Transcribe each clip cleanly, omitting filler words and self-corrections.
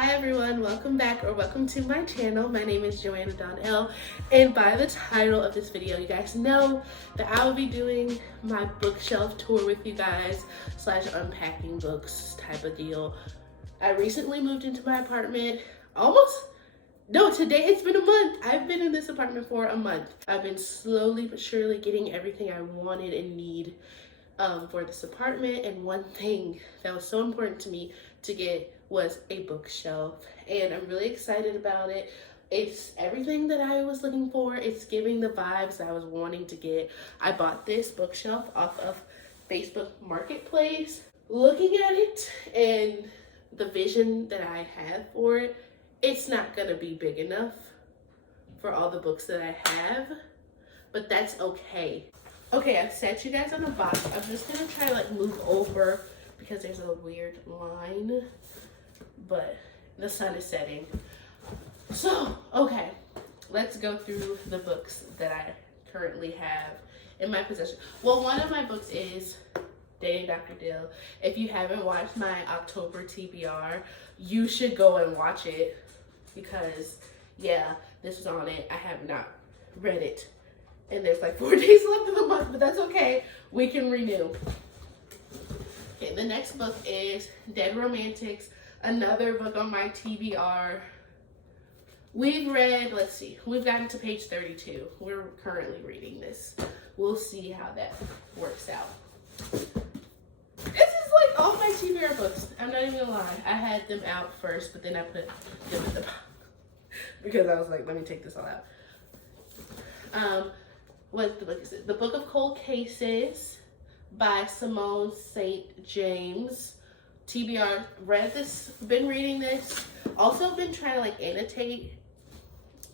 Hi everyone, welcome back or welcome to my channel. My name is Joanna Donnell, and by the title of this video, you guys know that I will be doing my bookshelf tour with you guys / unpacking books type of deal. I recently moved into my apartment today it's been a month. I've been in this apartment for a month. I've been slowly but surely getting everything I wanted and need for this apartment, and one thing that was so important to me to get was a bookshelf, and I'm really excited about it. It's everything that I was looking for. It's giving the vibes I was wanting to get. I bought this bookshelf off of Facebook Marketplace. Looking at it and the vision that I have for it, it's not gonna be big enough for all the books that I have, but that's okay. Okay, I've set you guys on a box. I'm just gonna try to move over because there's a weird line, but the sun is setting. So, okay, let's go through the books that I currently have in my possession. Well, one of my books is Dating Dr. Dill. If you haven't watched my October TBR, you should go and watch it because, yeah, this was on it. I have not read it. And there's 4 days left in the month, but that's okay. We can renew. Okay, the next book is Dead Romantics, another book on my TBR. We've read, we've gotten to page 32. We're currently reading this. We'll see how that works out. This is all my TBR books. I'm not even gonna lie. I had them out first, but then I put them in the box because I was like, let me take this all out. What the book is it? The Book of Cold Cases by Simone St. James. TBR, read this, been reading this. Also been trying to annotate,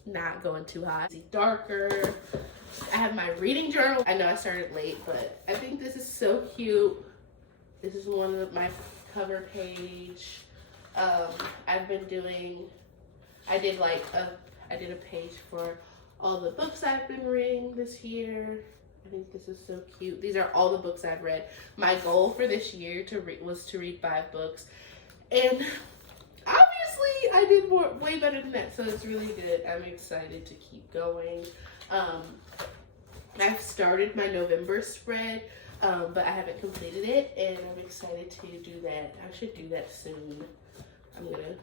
not going too high. See darker. I have my reading journal. I know I started late, but I think this is so cute. This is one of my cover page. I did a page for all the books I've been reading this year. I think this is so cute. These are all the books I've read. My goal for this year was to read 5 books, and obviously I did way better than that, so it's really good. I'm excited to keep going. I've started my November spread, but I haven't completed it, and I'm excited to do that. I should do that soon. I'm gonna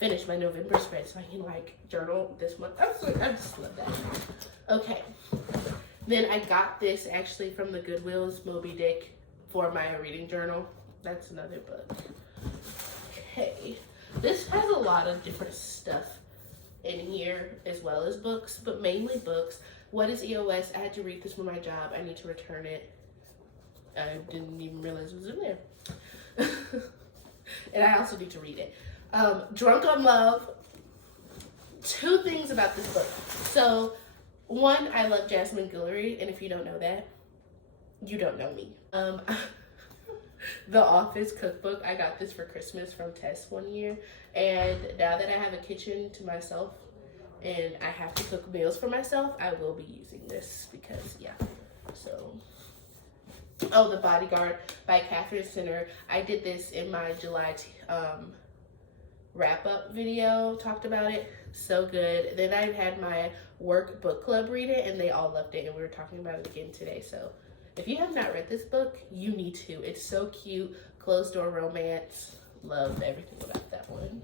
finish my November spread so I can journal this month. I just love that. Okay. Then I got this actually from the Goodwill's Moby Dick for my reading journal. That's another book. Okay. This has a lot of different stuff in here as well as books, but mainly books. What is EOS? I had to read this for my job. I need to return it. I didn't even realize it was in there. And I also need to read it. Drunk on Love. 2 things about this book. So, one, I love Jasmine Guillory, and if you don't know that, you don't know me. The Office cookbook, I got this for Christmas from Tess one year, and now that I have a kitchen to myself and I have to cook meals for myself, I will be using this because, yeah. So, The Bodyguard by Catherine Sinner. I did this in my July wrap-up video, talked about it. So good. Then I had my work book club read it, and they all loved it, and we were talking about it again today. So if you have not read this book, you need to. It's so cute. Closed door romance. Love everything about that one.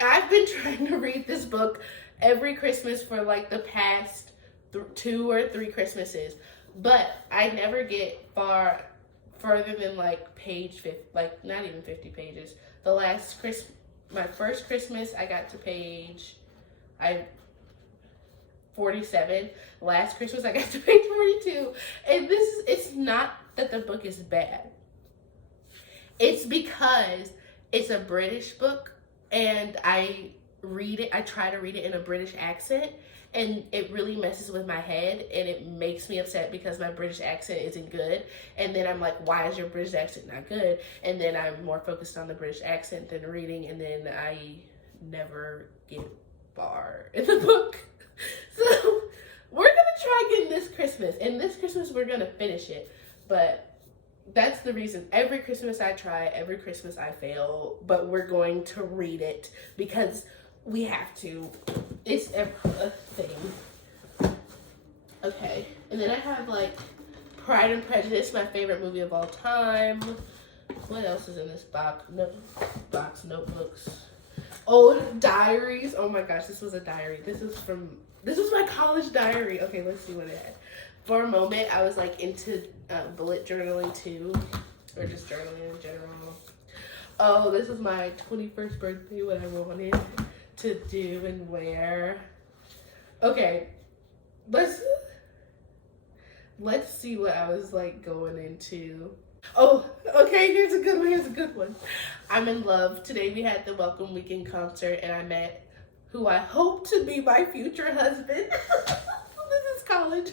I've been trying to read this book every Christmas for the past 2 or 3 Christmases, but I never get further than page 50, not even 50 pages. The last my first Christmas, I got to page 47. Last Christmas, I got to page 42. And it's not that the book is bad. It's because it's a British book, and I try to read it in a British accent, and it really messes with my head, and it makes me upset because my British accent isn't good. And then I'm like, why is your British accent not good? And then I'm more focused on the British accent than reading, and then I never get far in the book. So we're gonna try again this Christmas, and this Christmas we're gonna finish it. But that's the reason. Every Christmas I try, every Christmas I fail, but we're going to read it because we have to. It's a thing. Okay, and then I have like Pride and Prejudice, my favorite movie of all time. What else is in this box? Notebooks. Old diaries. Oh my gosh, this was a diary. This was my college diary. Okay, let's see what it had. For a moment, I was like into bullet journaling too, or just journaling in general. Oh, this was my 21st birthday, what I wanted to do and wear. Okay, let's see what I was like going into. Oh, okay, here's a good one. I'm in love. Today we had the Welcome Weekend concert and I met who I hope to be my future husband. This is college.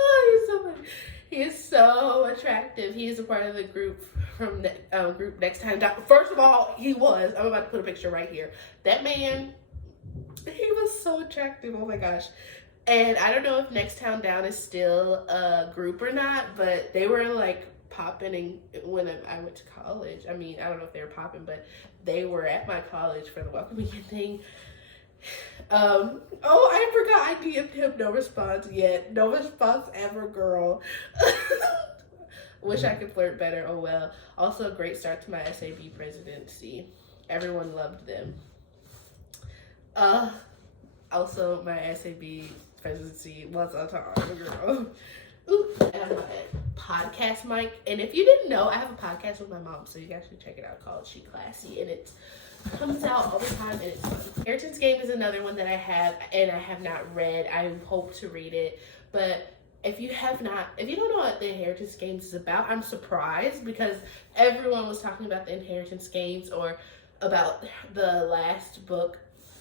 Oh, he's so funny. He is so attractive. He is a part of the group from group Next Time Down. First of all, I'm about to put a picture right here. That man, he was so attractive. Oh my gosh. And I don't know if Next Town Down is still a group or not, but they were like popping when I went to college. I mean, I don't know if they were popping, but they were at my college for the Welcome Weekend thing. Oh, I forgot I DM'd him. No response yet. No response ever, girl. Wish I could flirt better. Oh well. Also a great start to my SAB presidency. Everyone loved them. Also my SAB presidency was a time, girl. Ooh, I have my podcast mic, and if you didn't know, I have a podcast with my mom, so you guys should check it out, called She Classy, and it comes out all the time, and it's fun. Inheritance Game is another one that I have, and I have not read. I hope to read it, but if you don't know what the Inheritance Games is about, I'm surprised, because everyone was talking about the Inheritance Games or about the last book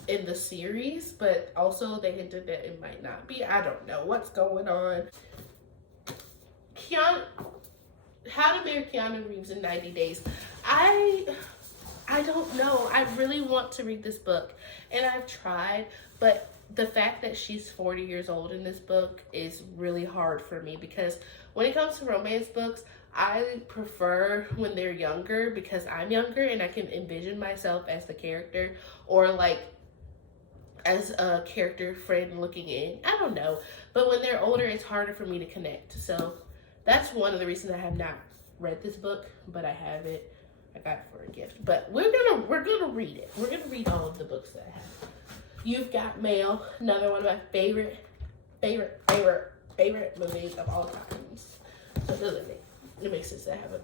in the series, but also they hinted that it might not be. I don't know what's going on. How to Marry Keanu Reeves in 90 Days. I don't know. I really want to read this book, and I've tried, but the fact that she's 40 years old in this book is really hard for me, because when it comes to romance books, I prefer when they're younger, because I'm younger and I can envision myself as the character, or like as a character friend looking in. I don't know, but when they're older, it's harder for me to connect. So that's one of the reasons I have not read this book, but I have it. I got it for a gift. But we're gonna read it. We're gonna read all of the books that I have. You've Got Mail, another one of my favorite movies of all times. So it makes sense to have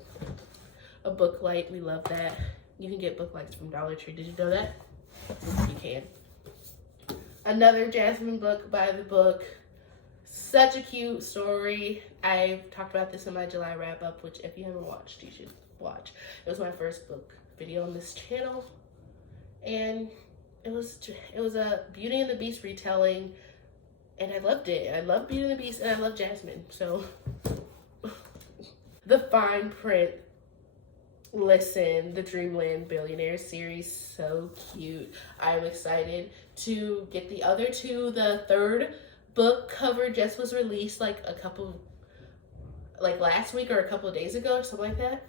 a book light. We love that. You can get book lights from Dollar Tree. Did you know that? You can. Another Jasmine book by the book. Such a cute story. I've talked about this in my July wrap up, which if you haven't watched, you should watch. It was my first book video on this channel, and it was a Beauty and the Beast retelling, and I loved it. I love Beauty and the Beast, and I love Jasmine. So The Fine Print. Listen, the Dreamland Billionaire series, so cute. I'm excited to get the other two. The third book cover just was released like last week or a couple of days ago or something like that.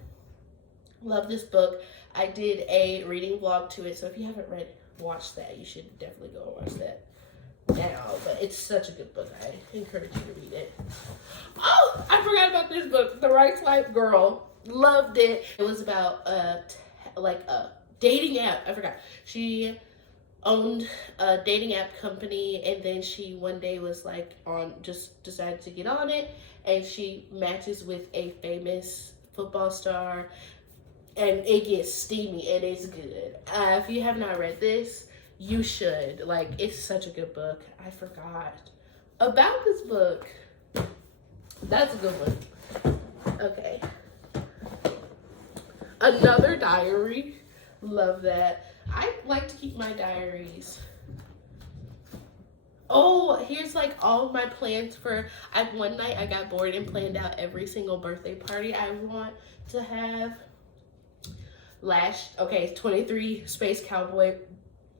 Love this book. I did a reading vlog to it, so if you haven't watched that, you should definitely go and watch that now. But it's such a good book. I encourage you to read it. Oh, I forgot about this book, The Right Swipe Girl. Loved it. It was about a dating app. I forgot. She owned a dating app company, and then she one day was like just decided to get on it, and she matches with a famous football star, and it gets steamy and it's good. If you have not read this, you should. Like, it's such a good book. I forgot about this book. That's a good one. Okay. Another diary. Love that. I like to keep my diaries. Oh, here's like all of my plans for, one night I got bored and planned out every single birthday party I want to have. 23 Space Cowboy.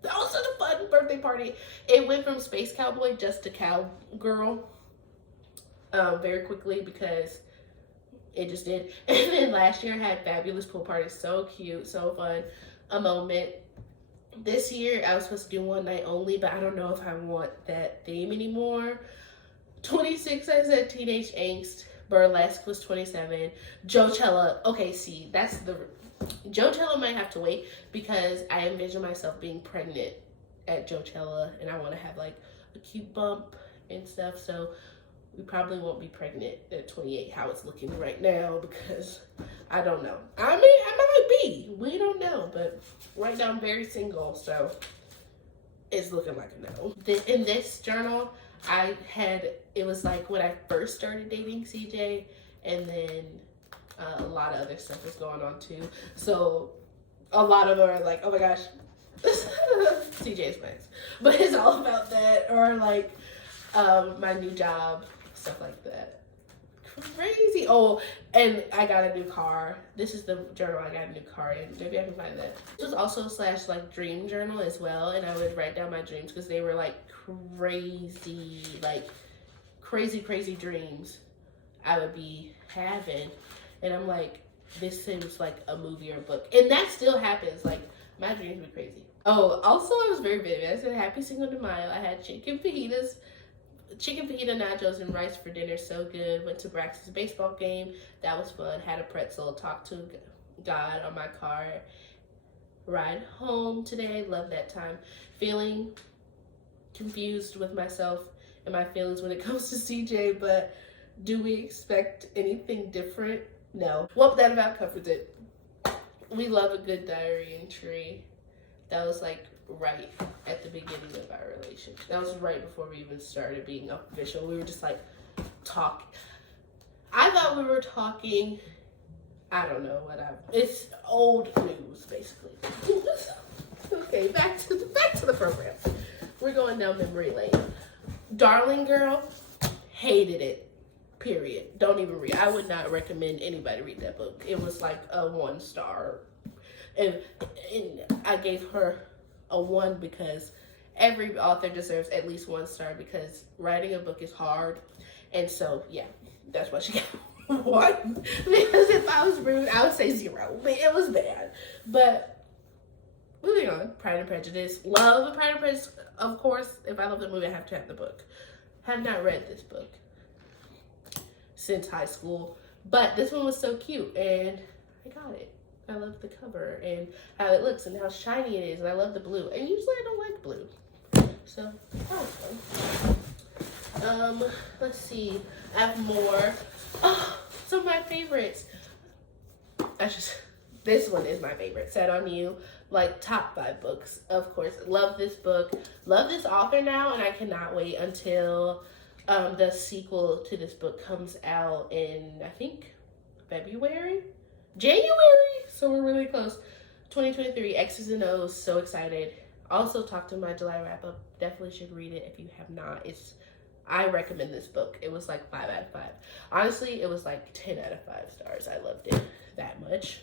That was such a fun birthday party. It went from Space Cowboy just to Cowgirl very quickly, because it just did. And then last year I had Fabulous Pool Party. So cute, so fun, a moment. This year I was supposed to do one night only, but I don't know if I want that theme anymore. 26, I said Teenage Angst. Burlesque was 27. Joechella, okay, see, that's the... Joechella might have to wait because I envision myself being pregnant at Joechella, and I want to have like a cute bump and stuff, so we probably won't be pregnant at 28, how it's looking right now, because I don't know. I mean, I might be. We don't know, but right now I'm very single, so it's looking like a no. In this journal, it was like when I first started dating CJ, and then a lot of other stuff was going on too. So a lot of them are like, oh my gosh, CJ's nice. But it's all about that, or like my new job, stuff like that. Crazy. Oh, and I got a new car. This is the journal I got a new car in. Maybe I can find that. This was also / like dream journal as well, and I would write down my dreams because they were like crazy dreams I would be having, and I'm like, this seems like a movie or a book, and that still happens. Like, my dreams be crazy. Oh, also I was very vivid. I said happy Cinco de Mayo. I had chicken fajita nachos and rice for dinner. So good. Went to Braxton's baseball game. That was fun. Had a pretzel. Talked to God on my car ride home today. Love that time. Feeling confused with myself and my feelings when it comes to CJ, but do we expect anything different? No. What that about covers it. We love a good diary entry. That was like right at the beginning of our relationship. That was right before we even started being official. We were just like talking. I thought we were talking. I don't know it's old news basically. Okay, back to the program. We're going down memory lane. Darling Girl, hated it. Period. Don't even read. I would not recommend anybody read that book. It was like a 1 star. And I gave her a 1 because every author deserves at least 1 star, because writing a book is hard. And so, yeah, that's why she got 1. Because if I was rude, I would say 0. But it was bad. But moving on, Pride and Prejudice. Love Pride and Prejudice. Of course, if I love the movie, I have to have the book. Have not read this book since high school, but this one was so cute, and I got it. I love the cover and how it looks and how shiny it is, and I love the blue. And usually I don't like blue, so that was fun. Let's see. I have more. Oh, some of my favorites. This one is my favorite. Set on You, like top 5 books, of course. Love this book. Love this author now, and I cannot wait until the sequel to this book comes out in, I think, January? So we're really close. 2023, X's and O's, so excited. Also talked in my July wrap-up. Definitely should read it if you have not. I recommend this book. It was like 5 out of 5. Honestly, it was like 10 out of 5 stars. I loved it that much.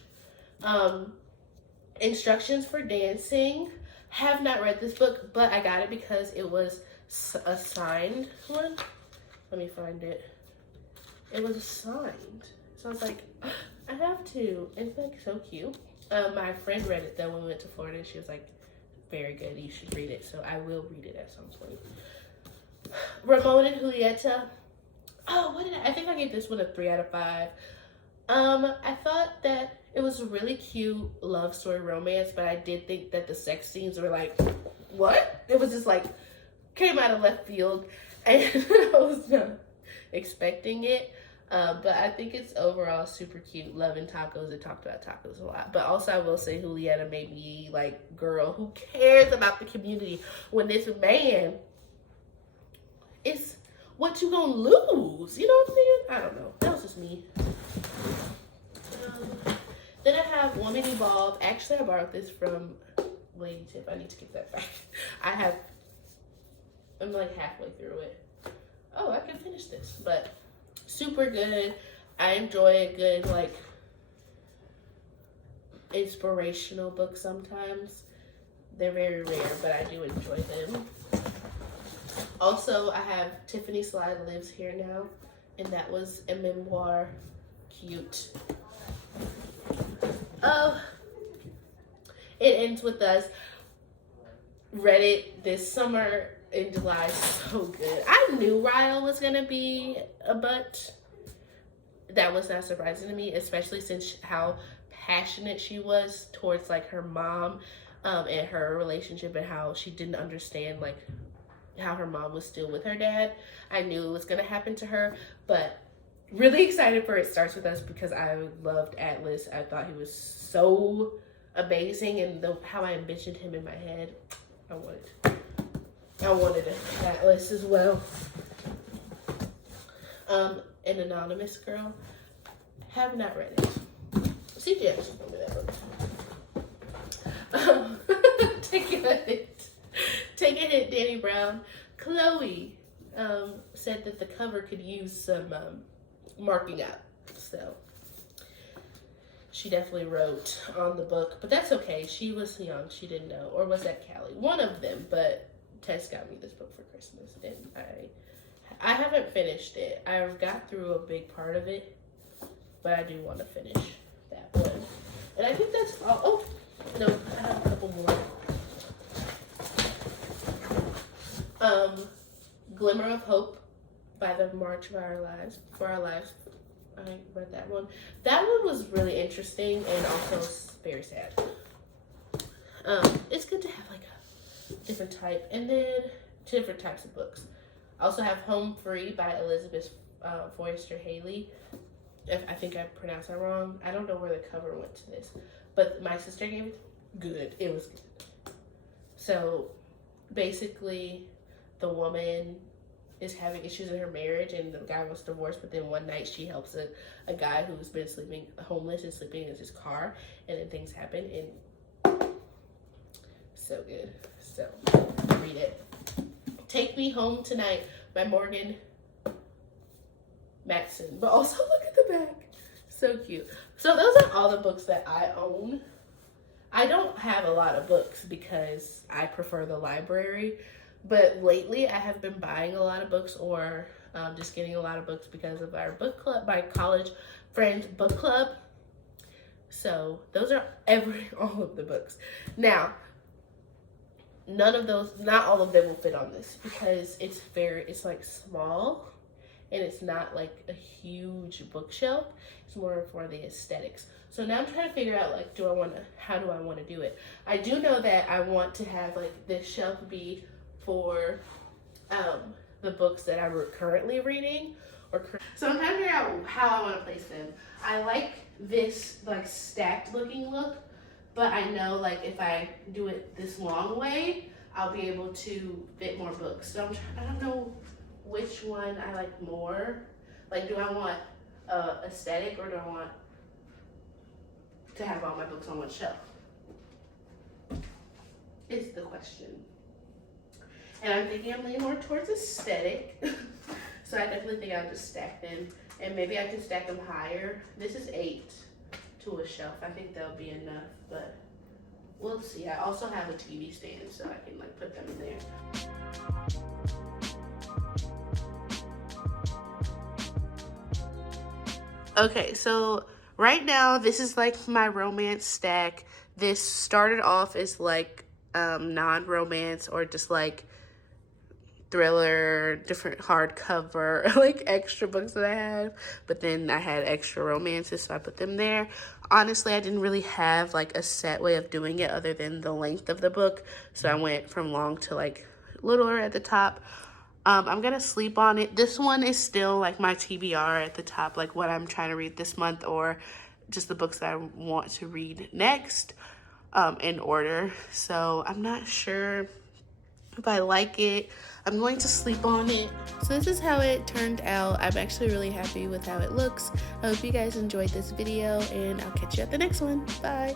Instructions for Dancing. Have not read this book, but I got it because it was a signed one. Let me find it. It was signed. So I was like, I have to. It's like so cute. My friend read it though when we went to Florida, and she was like, very good, you should read it. So I will read it at some point. Ramon and Julieta. Oh, I think I gave this one a 3 out of 5. I thought that it was a really cute love story romance, but I did think that the sex scenes were like, what? It was just like, came out of left field, and I was not expecting it. But I think it's overall super cute. Loving tacos. It talked about tacos a lot. But also I will say Julieta made me like, girl, who cares about the community when this man is what you gonna lose? You know what I'm saying? I don't know. That was just me. Then I have Woman Evolve. Actually, I borrowed this from Lady Tip. I need to give that back. I'm like halfway through it. Oh, I can finish this. But super good. I enjoy a good, like, inspirational book sometimes. They're very rare, but I do enjoy them. Also, I have Tiffany Slide Lives Here Now, and that was a memoir. cute. Oh, it ends with us. Read it this summer in July. So good. I knew Ryle was gonna be a butt. That was not surprising to me, especially since how passionate she was towards like her mom and her relationship, and how she didn't understand like how her mom was still with her dad. I knew it was gonna happen to her, but really excited for It Starts With Us because I loved Atlas. I thought he was so amazing, and how I envisioned him in my head. I wanted an Atlas as well. An Anonymous Girl. Have not read it. CJ actually told me that book. Take a hit, Danny Brown. Chloe said that the cover could use some marking up. So she definitely wrote on the book, but that's okay. She was young. She didn't know. Or was that Callie? One of them, but Tess got me this book for Christmas, and I haven't finished it. I got through a big part of it, but I do want to finish that one. And I think that's all. Oh, no, I have a couple more. Glimmer of Hope by the March for Our Lives. I read that one. That one was really interesting and also very sad. It's good to have like a different type, and then different types of books. I also have Home Free by Elizabeth Forrester Haley. I think I pronounced that wrong. I don't know where the cover went to this, but my sister gave it good. It was good. So basically, the woman is having issues in her marriage, and the guy wants divorced, but then one night she helps a guy who's been sleeping homeless and sleeping in his car, and then things happen, and so good. So read it. Take Me Home Tonight by Morgan Matson. But also look at the back. So cute. So those are all the books that I own. I don't have a lot of books because I prefer the library. But lately I have been buying a lot of books, or just getting a lot of books because of our book club, my college friends book club. So those are all of the books. Now, not all of them will fit on this because it's like small, and it's not like a huge bookshelf. It's more for the aesthetics. So now I'm trying to figure out like, how do I want to do it? I do know that I want to have like this shelf be for the books that I'm currently reading, so I'm trying to figure out how I want to place them. I like this like stacked looking look, but I know like if I do it this long way, I'll be able to fit more books. So I don't know which one I like more. Like, do I want aesthetic, or do I want to have all my books on one shelf? Is the question. And I'm thinking I'm leaning more towards aesthetic. So I definitely think I'll just stack them. And maybe I can stack them higher. This is 8 to a shelf. I think that'll be enough, but we'll see. I also have a TV stand, so I can like put them in there. Okay, so right now this is like my romance stack. This started off as like non-romance, or just like thriller, different hardcover, like extra books that I have, but then I had extra romances, so I put them there. Honestly, I didn't really have like a set way of doing it other than the length of the book, so I went from long to like littler at the top. I'm gonna sleep on it. This one is still like my TBR at the top, like what I'm trying to read this month, or just the books that I want to read next in order. So I'm not sure if I like it. I'm going to sleep on it. So this is how it turned out. I'm actually really happy with how it looks. I hope you guys enjoyed this video, and I'll catch you at the next one. Bye.